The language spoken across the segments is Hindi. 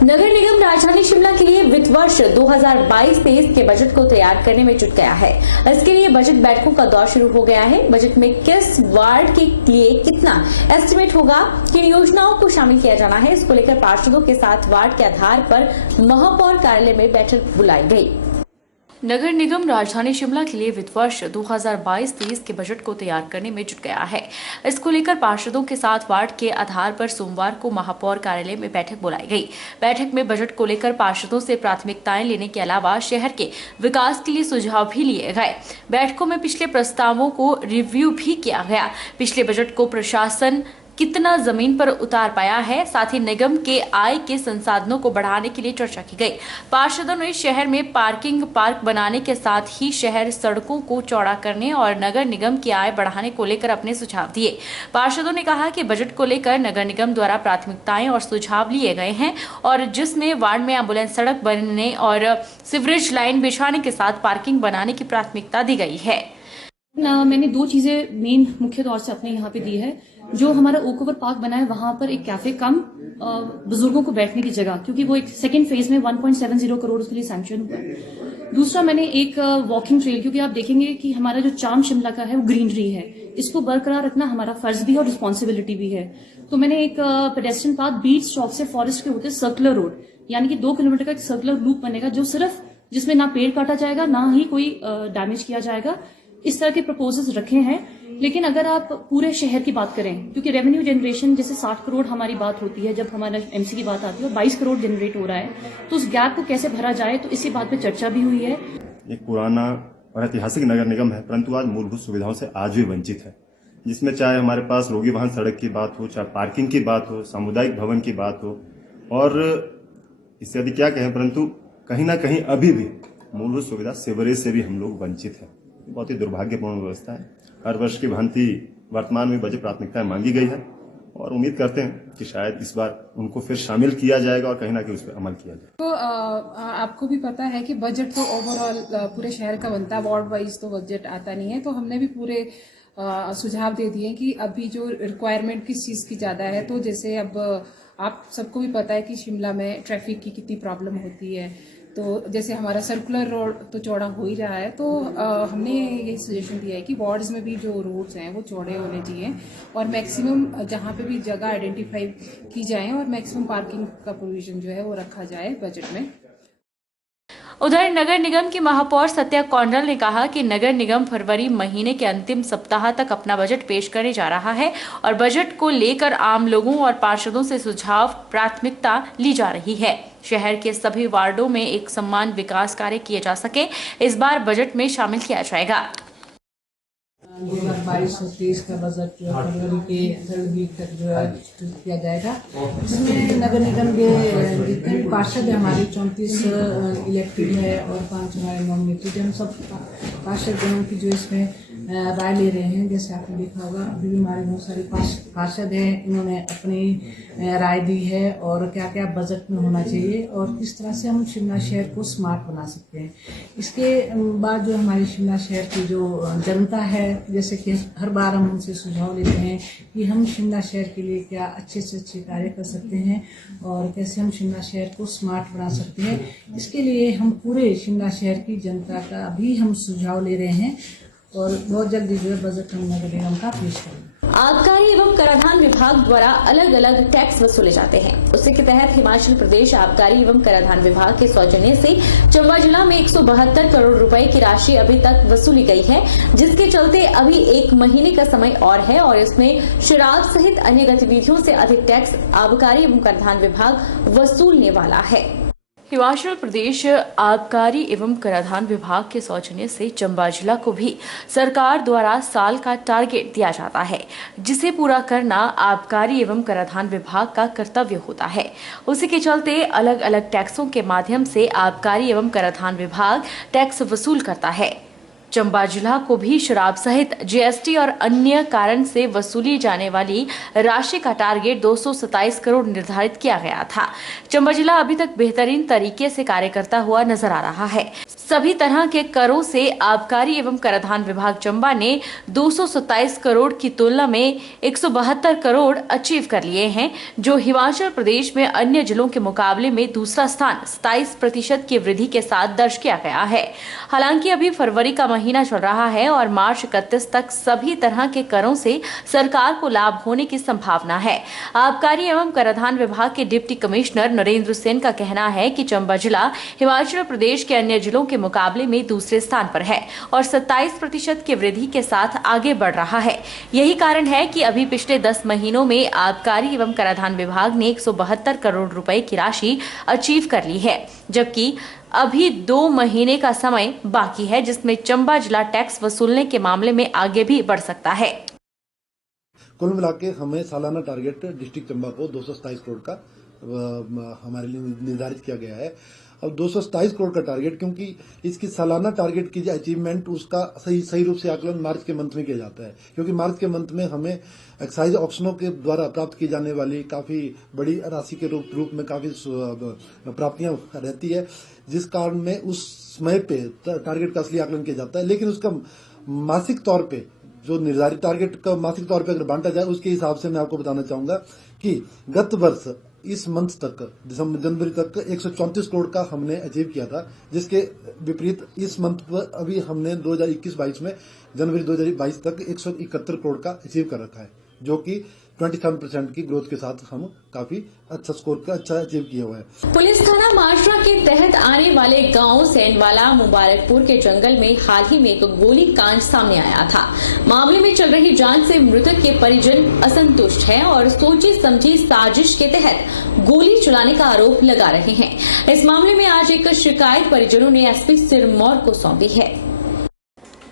नगर निगम राजधानी शिमला के लिए वित्त वर्ष 2022-23 के बजट को तैयार करने में जुट गया है। इसके लिए बजट बैठकों का दौर शुरू हो गया है। बजट में किस वार्ड के लिए कितना एस्टिमेट होगा, किन योजनाओं को शामिल किया जाना है, इसको लेकर पार्षदों के साथ वार्ड के आधार पर महापौर कार्यालय में बैठक बुलाई गई। नगर निगम राजधानी शिमला के लिए वित्त वर्ष 2022-23 के बजट को तैयार करने में जुट गया है। इसको लेकर पार्षदों के साथ वार्ड के आधार पर सोमवार को महापौर कार्यालय में बैठक बुलाई गई। बैठक में बजट को लेकर पार्षदों से प्राथमिकताएं लेने के अलावा शहर के विकास के लिए सुझाव भी लिए गए। बैठकों में पिछले प्रस्तावों को रिव्यू भी किया गया। पिछले बजट को प्रशासन कितना जमीन पर उतार पाया है, साथ ही निगम के आय के संसाधनों को बढ़ाने के लिए चर्चा की गई। पार्षदों ने शहर में पार्क बनाने के साथ ही शहर सड़कों को चौड़ा करने और नगर निगम की आय बढ़ाने को लेकर अपने सुझाव दिए। पार्षदों ने कहा कि बजट को लेकर नगर निगम द्वारा प्राथमिकताएं और सुझाव लिए गए हैं और जिसमें वार्ड में एम्बुलेंस सड़क बनने और सीवरेज लाइन बिछाने के साथ पार्किंग बनाने की प्राथमिकता दी गई है। मैंने दो चीजें मेन मुख्य तौर से अपने यहाँ पे दी है। जो हमारा ओक ओवर पार्क बना है वहां पर एक कैफे कम बुजुर्गों को बैठने की जगह, क्योंकि वो एक सेकंड फेज में 1.70 करोड़ उसके लिए सैंक्शन हुआ। दूसरा मैंने एक वॉकिंग ट्रेल, क्योंकि आप देखेंगे कि हमारा जो चार्म शिमला का है वो ग्रीनरी है, इसको बरकरार रखना हमारा फर्ज भी है और रिस्पॉन्सिबिलिटी भी है। तो मैंने एक पेडेस्ट्रियन पाथ बीच स्टॉप से फॉरेस्ट के होते सर्कुलर रोड, यानी कि 2 किलोमीटर का एक सर्कुलर लूप बनेगा, जो सिर्फ जिसमें ना पेड़ काटा जाएगा ना ही कोई डैमेज किया जाएगा। इस तरह के प्रपोजल्स रखे हैं। लेकिन अगर आप पूरे शहर की बात करें, क्योंकि रेवेन्यू जनरेशन जैसे 60 करोड़ हमारी बात होती है, जब हमारा एमसी की बात आती है, 22 करोड़ जनरेट हो रहा है, तो उस गैप को कैसे भरा जाए, तो इसी बात पे चर्चा भी हुई है। एक पुराना और ऐतिहासिक नगर निगम है, परंतु आज मूलभूत सुविधाओं से आज भी वंचित है, जिसमें चाहे हमारे पास रोगी वाहन सड़क की बात हो, चाहे पार्किंग की बात हो, सामुदायिक भवन की बात हो, और इससे अधिक क्या कहें, परंतु कहीं ना कहीं अभी भी मूलभूत सुविधा सीवरेज से भी हम लोग वंचित है। बहुत ही दुर्भाग्यपूर्ण व्यवस्था है। हर वर्ष की भांति वर्तमान में बजट प्राथमिकताएं मांगी गई है और उम्मीद करते हैं कि शायद इस बार उनको फिर शामिल किया जाएगा और कहीं ना कहीं उस पर अमल किया जाएगा। तो आपको भी पता है कि बजट तो ओवरऑल पूरे शहर का बनता है, वार्ड वाइज तो बजट आता नहीं है। तो हमने भी पूरे सुझाव दे दिए कि अभी जो रिक्वायरमेंट किस चीज की ज्यादा है। तो जैसे अब आप सबको भी पता है कि शिमला में ट्रैफिक की कितनी प्रॉब्लम होती है, तो जैसे हमारा सर्कुलर रोड तो चौड़ा हो ही रहा है, तो हमने यही सजेशन दिया है कि वार्ड्स में भी जो रोड्स हैं वो चौड़े होने चाहिए और मैक्सिमम जहाँ पे भी जगह आइडेंटिफाई की जाए और मैक्सिमम पार्किंग का प्रोविजन जो है वो रखा जाए बजट में। उधर नगर निगम की महापौर सत्या कौंडल ने कहा कि नगर निगम फरवरी महीने के अंतिम सप्ताह तक अपना बजट पेश करने जा रहा है और बजट को लेकर आम लोगों और पार्षदों से सुझाव प्राथमिकता ली जा रही है। शहर के सभी वार्डों में एक समान विकास कार्य किए जा सके, इस बार बजट में शामिल किया जाएगा। 2022-23 का बजट जो है फरवरी के 3rd वीक तक जो है किया जाएगा। इसमें नगर निगम के जितने पार्षद है हमारे 34 इलेक्टेड है और 5 हमारे नॉमिनेटेड, हम सब पार्षद जनों की जो इसमें राय ले रहे हैं। जैसे आपने देखा होगा अभी भी हमारे बहुत सारे पार्षद हैं, इन्होंने अपनी राय दी है और क्या क्या बजट में होना चाहिए और किस तरह से हम शिमला शहर को स्मार्ट बना सकते हैं। इसके बाद जो हमारे शिमला शहर की जो जनता है, जैसे कि हर बार हम उनसे सुझाव लेते हैं कि हम शिमला शहर के लिए क्या अच्छे से अच्छे कार्य कर सकते हैं और कैसे हम शिमला शहर को स्मार्ट बना सकते हैं। इसके लिए हम पूरे शिमला शहर की जनता का भी हम सुझाव ले रहे हैं और बहुत जल्दी जो है बजट हम नगर निगम का पेश करेंगे। आबकारी एवं कराधान विभाग द्वारा अलग अलग टैक्स वसूले जाते हैं। उसी के तहत हिमाचल प्रदेश आबकारी एवं कराधान विभाग के सौजन्य से चंबा जिला में 172 करोड़ रुपए की राशि अभी तक वसूली गई है, जिसके चलते अभी 1 महीने का समय और है और इसमें शराब सहित अन्य गतिविधियों से अधिक टैक्स आबकारी एवं कराधान विभाग वसूलने वाला है। हिमाचल प्रदेश आबकारी एवं कराधान विभाग के सौजन्य से चंबा जिला को भी सरकार द्वारा साल का टारगेट दिया जाता है, जिसे पूरा करना आबकारी एवं कराधान विभाग का कर्तव्य होता है। उसी के चलते अलग अलग टैक्सों के माध्यम से आबकारी एवं कराधान विभाग टैक्स वसूल करता है। चंबा जिला को भी शराब सहित जीएसटी और अन्य कारण से वसूली जाने वाली राशि का टारगेट 227 करोड़ निर्धारित किया गया था। चंबा जिला अभी तक बेहतरीन तरीके से कार्य करता हुआ नजर आ रहा है। सभी तरह के करों से आबकारी एवं कराधान विभाग चंबा ने 227 करोड़ की तुलना में 172 करोड़ अचीव कर लिए हैं, जो हिमाचल प्रदेश में अन्य जिलों के मुकाबले में दूसरा स्थान 27% की वृद्धि के साथ दर्ज किया गया है। हालांकि अभी फरवरी का महीना चल रहा है और मार्च 31 तक सभी तरह के करों से सरकार को लाभ होने की संभावना है। आबकारी एवं कराधान विभाग के डिप्टी कमिश्नर नरेंद्र सेन का कहना है कि चंबा जिला हिमाचल प्रदेश के अन्य जिलों के मुकाबले में दूसरे स्थान पर है और 27% की वृद्धि के साथ आगे बढ़ रहा है। यही कारण है कि अभी पिछले 10 महीनों में आबकारी एवं कराधान विभाग ने 172 करोड़ रुपए की राशि अचीव कर ली है, जबकि अभी 2 महीने का समय बाकी है, जिसमें चंबा जिला टैक्स वसूलने के मामले में आगे भी बढ़ सकता है। कुल मिला के हमें सालाना टारगेट डिस्ट्रिक्ट चंबा को 227 करोड़ का हमारे लिए निर्धारित किया गया है। अब 227 करोड़ का टारगेट, क्योंकि इसकी सालाना टारगेट की अचीवमेंट उसका सही रूप से आकलन मार्च के मंथ में किया जाता है, क्योंकि मार्च के मंथ में हमें एक्साइज ऑक्शनों के द्वारा प्राप्त की जाने वाली काफी बड़ी राशि के रूप में काफी प्राप्तियां रहती है, जिस कारण में उस समय पे टारगेट का असली आकलन किया जाता है। लेकिन उसका मासिक तौर पे जो निर्धारित टारगेट का मासिक तौर पे अगर बांटा जाए, उसके हिसाब से मैं आपको बताना चाहूंगा कि गत वर्ष इस मंथ तक जनवरी तक 134 करोड़ का हमने अचीव किया था, जिसके विपरीत इस मंथ पर अभी हमने 2021-22 में जनवरी 2022 तक 171 करोड़ का अचीव कर रखा है, जो कि 27% की ग्रोथ के साथ हम काफी अच्छा स्कोर का अच्छा अचीव किया हुआ है। पुलिस थाना माशरा के तहत आने वाले गांव सेंडवाला मुबारकपुर के जंगल में हाल ही में एक गोली कांड सामने आया था। मामले में चल रही जांच से मृतक के परिजन असंतुष्ट हैं और सोची समझी साजिश के तहत गोली चलाने का आरोप लगा रहे हैं। इस मामले में आज एक शिकायत परिजनों ने एसपी सिरमौर को सौंपी है।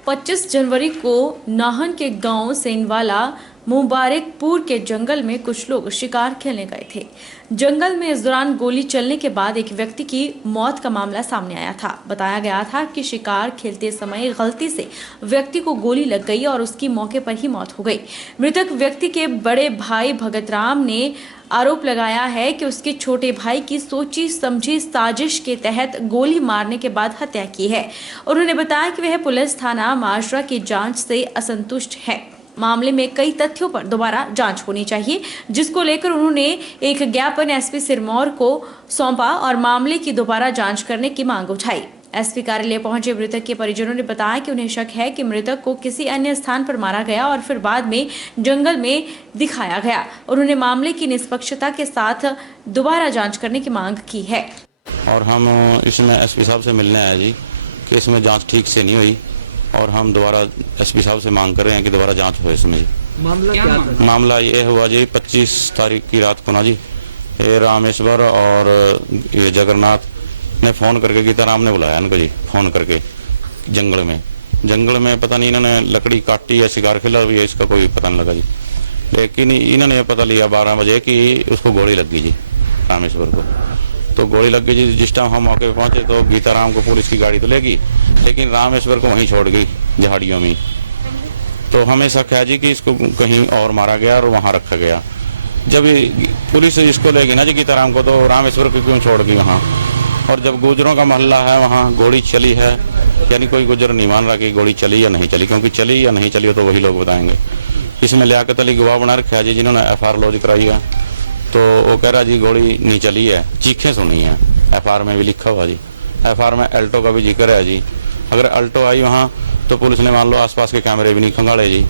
25 जनवरी को नाहन के गांव सेंडवाला मुबारकपुर के जंगल में कुछ लोग शिकार खेलने गए थे। जंगल में इस दौरान गोली चलने के बाद एक व्यक्ति की मौत का मामला सामने आया था। बताया गया था कि शिकार खेलते समय गलती से व्यक्ति को गोली लग गई और उसकी मौके पर ही मौत हो गई। मृतक व्यक्ति के बड़े भाई भगत राम ने आरोप लगाया है कि उसके छोटे भाई की सोची समझी साजिश के तहत गोली मारने के बाद हत्या की है। उन्होंने बताया कि वह पुलिस थाना माशरा की जांच से असंतुष्ट है। मामले में कई तथ्यों पर दोबारा जांच होनी चाहिए, जिसको लेकर उन्होंने एक ज्ञापन एसपी सिरमौर को सौंपा और मामले की दोबारा जांच करने की मांग उठाई। एसपी कार्यालय पहुंचे मृतक के परिजनों ने बताया कि उन्हें शक है कि मृतक को किसी अन्य स्थान पर मारा गया और फिर बाद में जंगल में दिखाया गया। उन्होंने मामले की निष्पक्षता के साथ दोबारा जांच करने की मांग की है। और हम इसमें एसपी साहब से मिलने आए जी कि इसमें जांच ठीक से नहीं हुई और हम दोबारा एसपी साहब से मांग कर रहे हैं कि दोबारा जांच हो इसमें जी। मामला क्या था? मामला ये हुआ जी 25 तारीख की रात को ना जी, ये रामेश्वर और ये जगन्नाथ ने फोन करके गीताराम ने बुलाया इनको जी, फोन करके जंगल में पता नहीं इन्होंने लकड़ी काटी या शिकार खेला भी है, इसका कोई पता नहीं लगा जी। लेकिन इन्होंने पता लिया 12 बजे कि उसको गोली लग गई जी, रामेश्वर को। तो गोली लग गई जी। जिस टाइम हम मौके पे पहुंचे तो गीताराम को पुलिस की गाड़ी तो लेगी, लेकिन रामेश्वर को वहीं छोड़ गई झाड़ियों में। तो हमें शक है जी कि इसको कहीं और मारा गया और वहां रखा गया। जब पुलिस इसको लेगी ना जी गीताराम को, तो रामेश्वर को क्यों छोड़ गई वहाँ? और जब गुजरों का मोहल्ला है वहाँ गोली चली है, यानी कोई गुजर नहीं मान रहा कि गोली चली या नहीं चली, क्योंकि चली या नहीं चली तो वही लोग बताएंगे। इसमें लियाकत अली गवाह बना रखा है जी, जिन्होंने FR लॉज कराई है, तो वो कह रहा जी गोली नहीं चली है, चीखें सुनी है। FR में भी लिखा हुआ जी, FR में अल्टो का भी जिक्र है जी। अगर अल्टो आई वहाँ तो पुलिस ने मान लो आसपास के कैमरे भी नहीं खंगाले जी।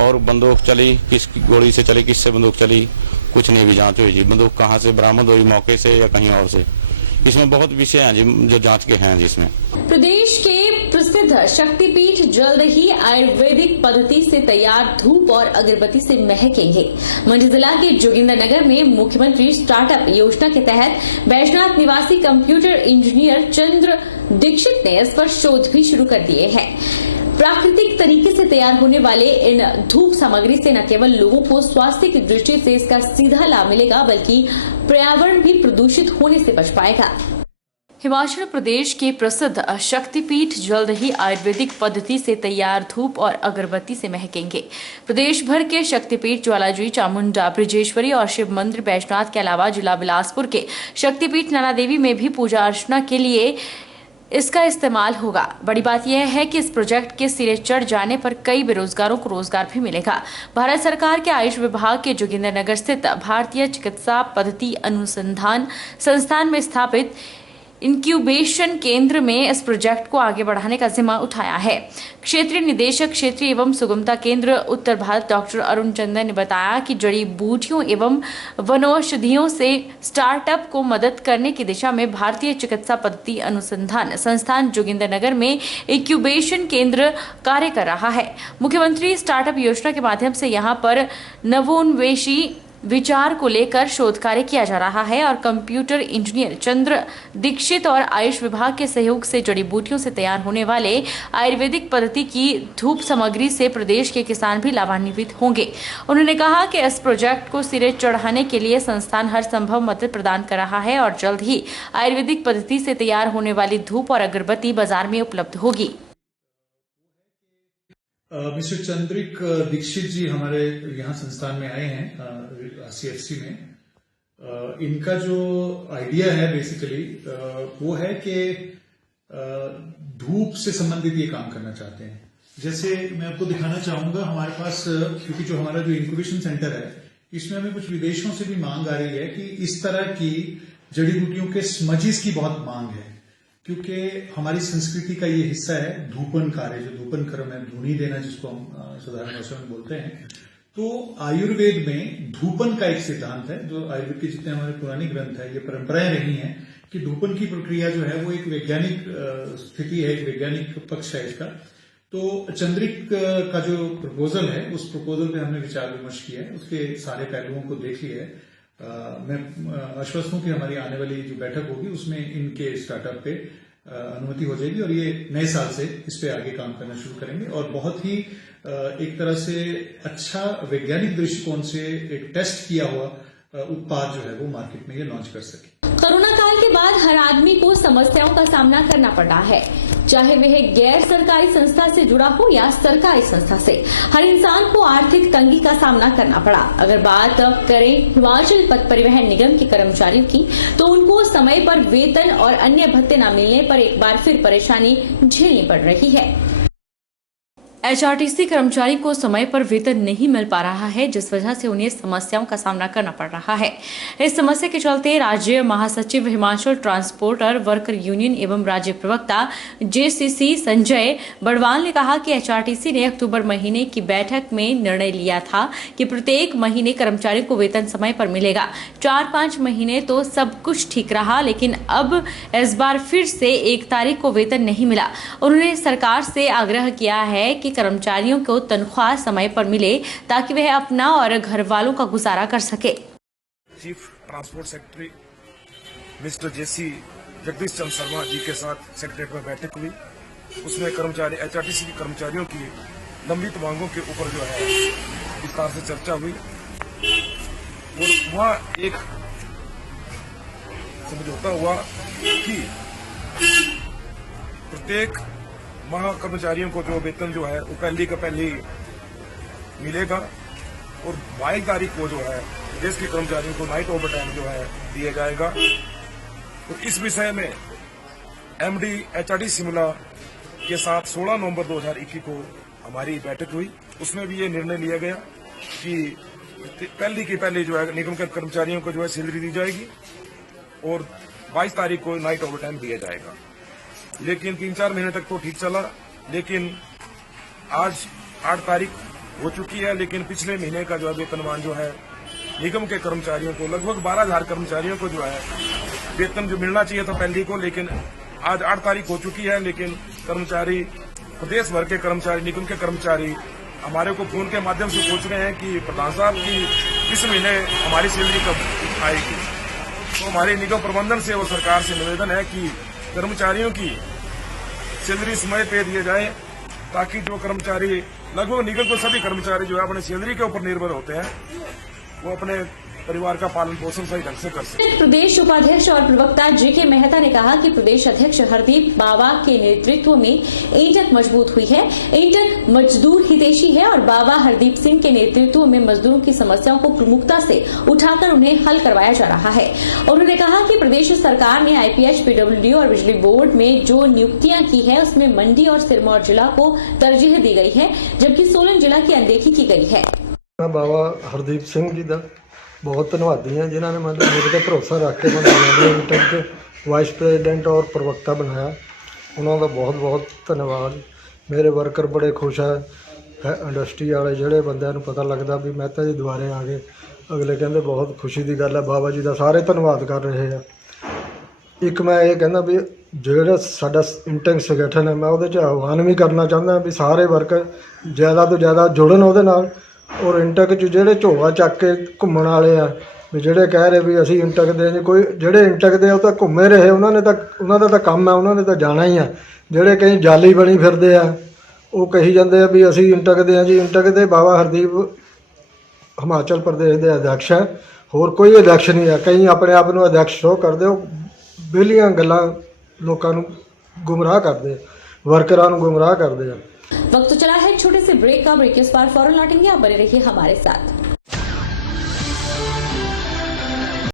और बंदूक चली, किस गोली से चली, किससे बंदूक चली, कुछ नहीं भी जांच हुई जी। बंदूक कहाँ से बरामद हुई, मौके से या कहीं और से, इसमें बहुत विषय हैं जी जो जांच के हैं जिसमें। प्रदेश के प्रसिद्ध शक्तिपीठ जल्द ही आयुर्वेदिक पद्धति से तैयार धूप और अगरबत्ती से महकेंगे। मंडी जिला के जोगिंद्रनगर में मुख्यमंत्री स्टार्टअप योजना के तहत बैजनाथ निवासी कंप्यूटर इंजीनियर चंद्र दीक्षित ने इस पर शोध भी शुरू कर दिए हैं। प्राकृतिक तरीके से तैयार होने वाले इन धूप सामग्री से न केवल लोगों को स्वास्थ्य की दृष्टि से इसका सीधा लाभ मिलेगा, बल्कि पर्यावरण भी प्रदूषित होने से बच पाएगा। हिमाचल प्रदेश के प्रसिद्ध शक्तिपीठ जल्द ही आयुर्वेदिक पद्धति से तैयार धूप और अगरबत्ती से महकेंगे। प्रदेश भर के शक्तिपीठ ज्वालाजी, चामुंडा, ब्रजेश्वरी और शिव मंदिर बैजनाथ के अलावा जिला बिलासपुर के शक्तिपीठ नैना देवी में भी पूजा अर्चना के लिए इसका इस्तेमाल होगा। बड़ी बात यह है कि इस प्रोजेक्ट के सिरे चढ़ जाने पर कई बेरोजगारों को रोजगार भी मिलेगा। भारत सरकार के आयुष विभाग के जोगिंद्रनगर स्थित भारतीय चिकित्सा पद्धति अनुसंधान संस्थान में स्थापित इंक्यूबेशन केंद्र में इस प्रोजेक्ट को आगे बढ़ाने का जिम्मा उठाया है। क्षेत्रीय निदेशक क्षेत्रीय एवं सुगमता केंद्र उत्तर भारत डॉक्टर अरुण चंदन ने बताया कि जड़ी बूटियों एवं वनौषधियों से स्टार्टअप को मदद करने की दिशा में भारतीय चिकित्सा पद्धति अनुसंधान संस्थान जोगिंद्रनगर में इंक्यूबेशन केंद्र कार्य कर रहा है। मुख्यमंत्री स्टार्टअप योजना के माध्यम से यहां पर नवोन्वेषी विचार को लेकर शोध कार्य किया जा रहा है और कंप्यूटर इंजीनियर चंद्र दीक्षित और आयुष विभाग के सहयोग से जड़ी बूटियों से तैयार होने वाले आयुर्वेदिक पद्धति की धूप सामग्री से प्रदेश के किसान भी लाभान्वित होंगे। उन्होंने कहा कि इस प्रोजेक्ट को सिरे चढ़ाने के लिए संस्थान हर संभव मदद प्रदान कर रहा है और जल्द ही आयुर्वेदिक पद्धति से तैयार होने वाली धूप और अगरबत्ती बाजार में उपलब्ध होगी। मिस्टर चंद्रिक दीक्षित जी हमारे यहाँ संस्थान में आए हैं CFC में। इनका जो आइडिया है बेसिकली वो है कि धूप से संबंधित ये काम करना चाहते हैं। जैसे मैं आपको दिखाना चाहूंगा हमारे पास, क्योंकि जो हमारा जो इंक्यूबेशन सेंटर है इसमें हमें कुछ विदेशों से भी मांग आ रही है कि इस तरह की जड़ी बूटियों के स्मजिस की बहुत मांग है, क्योंकि हमारी संस्कृति का ये हिस्सा है धूपन कार्य, जो धूपन कर्म है, धूनी देना जिसको हम साधारण भाषा में बोलते हैं। तो आयुर्वेद में धूपन का एक सिद्धांत है, जो आयुर्वेद के जितने हमारे पुरानी ग्रंथ है, ये परंपराएं रही हैं कि धूपन की प्रक्रिया जो है वो एक वैज्ञानिक स्थिति है, एक वैज्ञानिक पक्ष है इसका। तो चंद्रिक का जो प्रपोजल है उस प्रपोजल पे हमने विचार विमर्श किया है, उसके सारे पहलुओं को देख लिया है। मैं आश्वस्त हूं कि हमारी आने वाली जो बैठक होगी उसमें इनके स्टार्टअप पे अनुमति हो जाएगी और ये नए साल से इस पे आगे काम करना शुरू करेंगे और बहुत ही एक तरह से अच्छा वैज्ञानिक दृष्टिकोण से एक टेस्ट किया हुआ उत्पाद जो है वो मार्केट में ये लॉन्च कर सके। कोरोना काल के बाद हर आदमी को समस्याओं का सामना करना पड़ रहा है, चाहे वह गैर सरकारी संस्था से जुड़ा हो या सरकारी संस्था से। हर इंसान को आर्थिक तंगी का सामना करना पड़ा। अगर बात करें हिमाचल पथ परिवहन निगम के कर्मचारियों की, तो उनको समय पर वेतन और अन्य भत्ते न मिलने पर एक बार फिर परेशानी झेलनी पड़ रही है। HRTC कर्मचारी को समय पर वेतन नहीं मिल पा रहा है, जिस वजह से उन्हें समस्याओं का सामना करना पड़ रहा है। इस समस्या के चलते राज्य महासचिव हिमाचल ट्रांसपोर्टर वर्कर यूनियन एवं राज्य प्रवक्ता JCC संजय बड़वाल ने कहा कि HRTC ने अक्टूबर महीने की बैठक में निर्णय लिया था कि प्रत्येक महीने कर्मचारी को वेतन समय पर मिलेगा। 4-5 महीने तो सब कुछ ठीक रहा, लेकिन अब इस बार फिर से 1 तारीख को वेतन नहीं मिला। उन्होंने सरकार से आग्रह किया है कि कर्मचारियों को तनख्वाह समय पर मिले ताकि वह अपना और घर वालों का गुजारा कर सके। Chief transport secretary mister JC Jagdish Chandra Sharma ji के साथ सेक्रेटरीट में बैठक हुई। उसमें कर्मचारी HRTC के कर्मचारियों की लंबित मांगों के ऊपर जो है विस्तार से चर्चा हुई और वहाँ एक समझौता हुआ कि प्रत्येक माह कर्मचारियों को जो वेतन जो है वो पहली का पहली मिलेगा और 22 तारीख को जो है देश के कर्मचारियों को नाइट ओवर टाइम जो है दिया जाएगा। तो इस विषय में MD HRTC शिमला के साथ 16 नवंबर 2021 को हमारी बैठक हुई। उसमें भी ये निर्णय लिया गया कि पहली की पहली जो है निगम के कर्मचारियों को जो है सैलरी दी जाएगी और 22 तारीख को नाइट ओवर टाइम दिया जाएगा। लेकिन 3-4 महीने तक तो ठीक चला, लेकिन आज 8 तारीख हो चुकी है, लेकिन पिछले महीने का जो है वेतनमान जो है निगम के कर्मचारियों को लगभग 12,000 कर्मचारियों को जो है वेतन जो मिलना चाहिए था पहली को, लेकिन आज 8 तारीख हो चुकी है। लेकिन कर्मचारी प्रदेश भर के कर्मचारी, निगम के कर्मचारी हमारे को फोन के माध्यम से पूछ रहे हैं कि प्रधान साहब की इस महीने हमारी सैलरी कब आएगी। तो हमारे निगम प्रबंधन से और सरकार से निवेदन है कि कर्मचारियों की सैलरी समय पे दिए जाए, ताकि जो कर्मचारी लगभग निगम को सभी कर्मचारी जो है अपने सैलरी के ऊपर निर्भर होते हैं, वो अपने परिवार का पालन पोषण सही ढंग से कर सके। प्रदेश उपाध्यक्ष और प्रवक्ता जेके मेहता ने कहा कि प्रदेश अध्यक्ष हरदीप बाबा के नेतृत्व में इंटक मजबूत हुई है। इंटक मजदूर हितैषी है और बाबा हरदीप सिंह के नेतृत्व में मजदूरों की समस्याओं को प्रमुखता से उठाकर उन्हें हल करवाया जा रहा है। उन्होंने कहा कि प्रदेश सरकार ने आईपीएच, पीडब्ल्यूडी और बिजली बोर्ड में जो नियुक्तियां की है उसमें मंडी और सिरमौर जिला को तरजीह दी गई है, जबकि सोलन जिला की अनदेखी की गई है। मैं बाबा हरदीप सिंह जी का बहुत धन्यवादी हैं जिन्होंने मतलब मेरे पर भरोसा रख के मैं इंटक वाइस प्रेजिडेंट और प्रवक्ता बनाया। उन्होंने बहुत बहुत धन्यवाद। मेरे वर्कर बड़े खुश है इंडस्ट्री वाले ਜਿਹੜੇ ਬੰਦਿਆਂ ਨੂੰ ਪਤਾ ਲੱਗਦਾ ਵੀ ਮਹਿਤਾ ਜੀ ਦੁਆਰੇ ਆ ਗਏ, ਅਗਲੇ ਕਹਿੰਦੇ ਬਹੁਤ ਖੁਸ਼ੀ ਦੀ ਗੱਲ ਹੈ। ਬਾਬਾ ਜੀ ਦਾ ਸਾਰੇ ਧੰਨਵਾਦ ਕਰ ਰਹੇ ਆ। ਇੱਕ ਮੈਂ ਇਹ ਕਹਿੰਦਾ ਵੀ ਜਿਹੜਾ ਸਾਡਾ ਇੰਟਕ ਸੰਗਠਨ ਹੈ ਮੈਂ ਉਹਦੇ 'ਚ ਆਹਵਾਨ ਵੀ ਕਰਨਾ ਚਾਹੁੰਦਾ ਵੀ ਸਾਰੇ ਵਰਕਰ ਜ਼ਿਆਦਾ ਤੋਂ ਜ਼ਿਆਦਾ ਜੁੜਨ ਉਹਦੇ ਨਾਲ। ਔਰ ਇੰਟਕ 'ਚ ਜਿਹੜੇ ਝੋਲਾ ਚੱਕ ਕੇ ਘੁੰਮਣ ਵਾਲੇ ਆ ਵੀ ਜਿਹੜੇ ਕਹਿ ਰਹੇ ਵੀ ਅਸੀਂ ਇੰਟਕ ਦੇ ਜੀ, ਕੋਈ ਜਿਹੜੇ ਇੰਟਕ ਦੇ ਉਹ ਤਾਂ ਘੁੰਮੇ ਰਹੇ, ਉਹਨਾਂ ਦਾ ਤਾਂ ਕੰਮ ਹੈ, ਉਹਨਾਂ ਨੇ ਤਾਂ ਜਾਣਾ ਹੀ ਆ। ਜਿਹੜੇ ਕਈ ਜਾਲੀ ਬਣੀ ਫਿਰਦੇ ਆ ਉਹ ਕਹੀ ਜਾਂਦੇ ਆ ਵੀ ਅਸੀਂ ਇੰਟਕ ਦੇ ਆ ਜੀ। ਇੰਟਕ ਦੇ ਬਾਬਾ ਹਰਦੀਪ ਹਿਮਾਚਲ ਪ੍ਰਦੇਸ਼ ਦੇ ਅਧਿਅਕਸ਼ ਹੈ, ਹੋਰ ਕੋਈ ਅਧਿਅਕਸ਼ ਨਹੀਂ ਹੈ। ਕਈ ਆਪਣੇ ਆਪ ਨੂੰ ਅਧਿਅਕਸ਼ ਸ਼ੋਅ ਕਰਦੇ, ਉਹ ਵਿਹਲੀਆਂ ਗੱਲਾਂ ਲੋਕਾਂ ਨੂੰ ਗੁੰਮਰਾਹ ਕਰਦੇ, वर्करां ਨੂੰ गुमराह करते हैं। वक्त तो चला है छोटे से ब्रेक का। ब्रेक के इस बार फौरन लौटेंगे, आप बने रहिए हमारे साथ।